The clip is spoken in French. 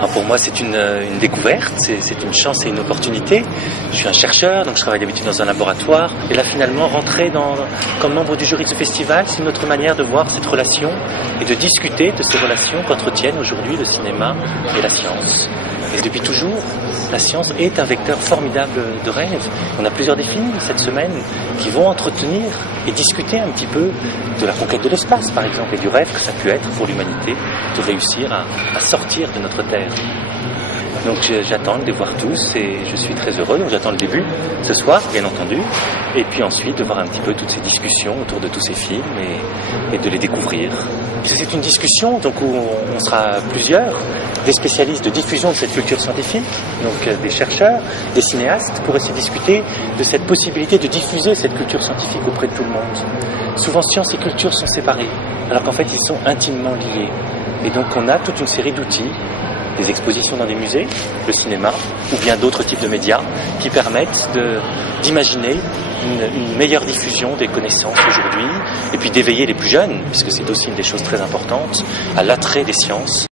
Alors pour moi, c'est une découverte, c'est une chance et une opportunité. Je suis un chercheur, donc je travaille d'habitude dans un laboratoire. Et là, finalement, rentrer comme membre du jury de ce festival, c'est une autre manière de voir cette relation et de discuter de ces relations qu'entretiennent aujourd'hui le cinéma et la science. Et depuis toujours, la science est un vecteur formidable de rêve. On a plusieurs défis cette semaine qui vont entretenir et discuter un petit peu de la conquête de l'espace, par exemple, et du rêve que ça peut être pour l'humanité de réussir à sortir de notre Terre. Donc j'attends de les voir tous et je suis très heureux. Donc j'attends le début ce soir, bien entendu, et puis ensuite de voir un petit peu toutes ces discussions autour de tous ces films et de les découvrir. C'est une discussion donc où on sera plusieurs, des spécialistes de diffusion de cette culture scientifique, donc des chercheurs, des cinéastes, pour essayer de discuter de cette possibilité de diffuser cette culture scientifique auprès de tout le monde. Souvent science et culture sont séparés, alors qu'en fait ils sont intimement liés. Et donc on a toute une série d'outils, des expositions dans des musées, le cinéma, ou bien d'autres types de médias qui permettent d'imaginer une meilleure diffusion des connaissances aujourd'hui, et puis d'éveiller les plus jeunes, puisque c'est aussi une des choses très importantes, à l'attrait des sciences.